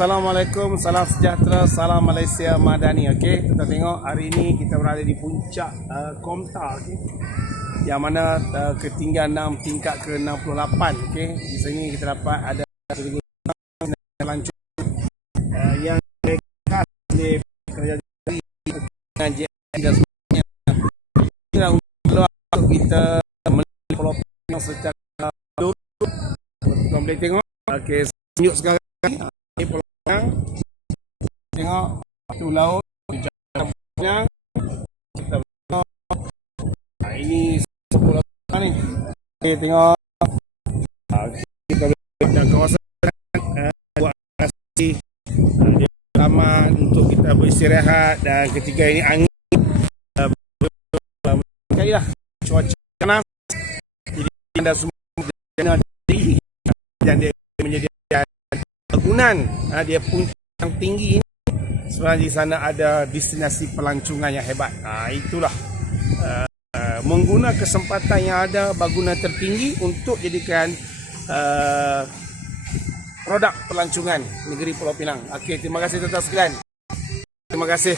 Assalamualaikum, salam sejahtera, salam Malaysia Madani. Okey, kita tengok hari ini kita berada di puncak Komtar, okey. Yang mana ketinggian 6 tingkat ke 68, okey. Di sini kita dapat ada lancung yang khas di kerja dengan JN dan sebagainya. Kita untuk kita melihat Pulau Pinang secara dulu. Kita boleh tengok. Okey, tunjuk sekarang. Pulau Pinang, tengok batu laut, Pinang. Kita tengok ini Pulau Pinang ni. Okay, tengok kita ada kawasan buat asli taman untuk kita beristirahat, dan ketika ini angin sekali lah cuaca panas, jadi anda semua dan dia menjadi bangunan dia puncak tinggi ini. Sebenarnya di sana ada destinasi pelancongan yang hebat. Itulah menggunakan kesempatan yang ada, bangunan tertinggi untuk jadikan produk pelancongan negeri Pulau Pinang. Okey, terima kasih tuan-tuan sekalian. Terima kasih.